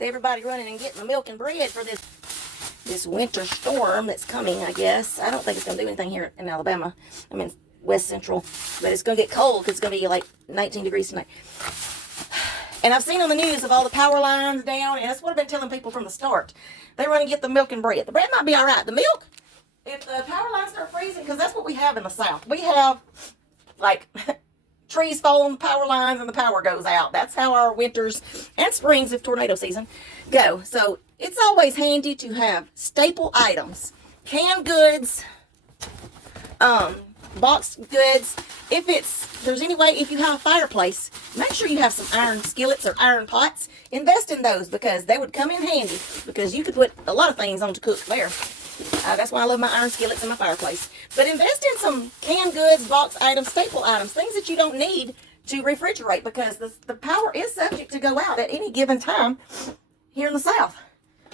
Everybody running and getting the milk and bread for this winter storm that's coming, I guess. I don't think it's going to do anything here in Alabama. I mean, West Central. But it's going to get cold because it's going to be like 19 degrees tonight. And I've seen on the news of all the power lines down, and that's what I've been telling people from the start. They run and get the milk and bread. The bread might be all right. The milk, if the power lines start freezing, because that's what we have in the South. We have, like, trees fall on the power lines and the power goes out. That's how our winters and springs, if tornado season, go. So it's always handy to have staple items, canned goods, boxed goods. If there's any way, if you have a fireplace, make sure you have some iron skillets or iron pots. Invest in those because they would come in handy because you could put a lot of things on to cook there. That's why I love my iron skillets in my fireplace. But invest in some canned goods, box items, staple items, things that you don't need to refrigerate because the power is subject to go out at any given time here in the South.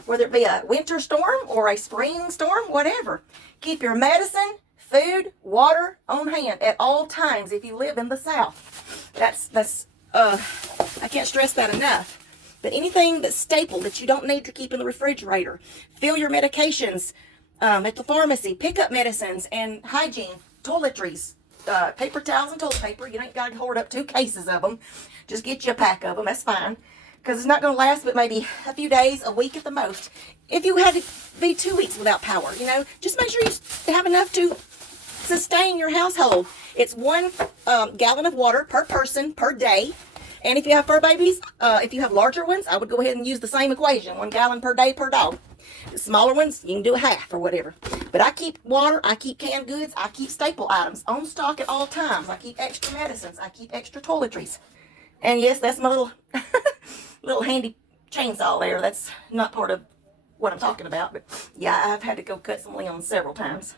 Whether it be a winter storm or a spring storm, whatever. Keep your medicine, food, water on hand at all times if you live in the South. I can't stress that enough. But anything that's staple that you don't need to keep in the refrigerator. Fill your medications at the pharmacy. Pick up medicines and hygiene, toiletries, paper towels and toilet paper. You ain't got to hoard up 2 cases of them. Just get you a pack of them. That's fine. Because it's not going to last but maybe a few days, a week at the most. If you had to be 2 weeks without power, just make sure you have enough to sustain your household. It's 1 gallon of water per person per day. And if you have fur babies, if you have larger ones, I would go ahead and use the same equation. 1 gallon per day per dog. The smaller ones, you can do a half or whatever. But I keep water, I keep canned goods, I keep staple items on stock at all times. I keep extra medicines, I keep extra toiletries. And yes, that's my little little handy chainsaw there. That's not part of what I'm talking about. But yeah, I've had to go cut some limbs several times.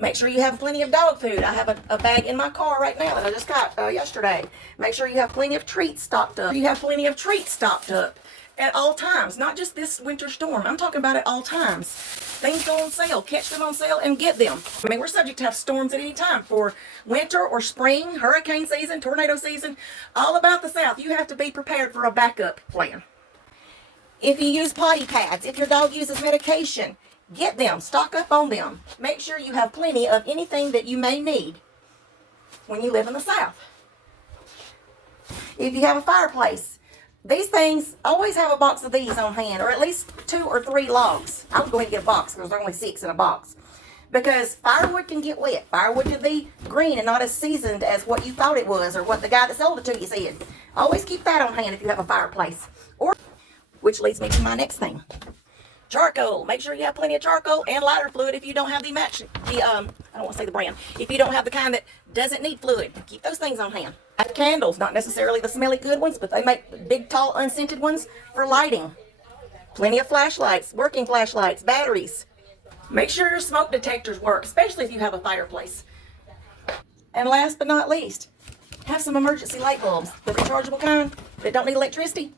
Make sure you have plenty of dog food. I have a bag in my car right now that I just got yesterday. Make sure you have plenty of treats stocked up. You have plenty of treats stocked up at all times, not just this winter storm. I'm talking about at all times. Things go on sale. Catch them on sale and get them. I mean, we're subject to have storms at any time for winter or spring, hurricane season, tornado season, all about the South. You have to be prepared for a backup plan. If you use potty pads, if your dog uses medication, get them. Stock up on them. Make sure you have plenty of anything that you may need when you live in the South. If you have a fireplace, these things, always have a box of these on hand, or at least 2 or 3 logs. I would go ahead and get a box because there's only 6 in a box. Because firewood can get wet. Firewood can be green and not as seasoned as what you thought it was or what the guy that sold it to you said. Always keep that on hand if you have a fireplace. Which leads me to my next thing. Charcoal. Make sure you have plenty of charcoal and lighter fluid if you don't have I don't want to say the brand. If you don't have the kind that doesn't need fluid, keep those things on hand. Candles, not necessarily the smelly good ones, but they make big, tall, unscented ones for lighting. Plenty of flashlights, working flashlights, batteries. Make sure your smoke detectors work, especially if you have a fireplace. And last but not least, have some emergency light bulbs, the rechargeable kind that don't need electricity.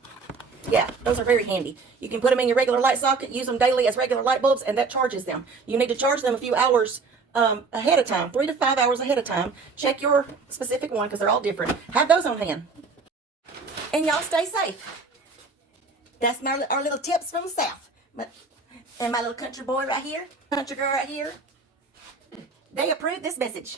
Yeah, those are very handy. You can put them in your regular light socket, use them daily as regular light bulbs, and that charges them. You need to charge them a few hours ahead of time, 3 to 5 hours ahead of time. Check your specific one because they're all different. Have those on hand. And y'all stay safe. That's our little tips from the South. And my little country boy right here, country girl right here, they approve this message.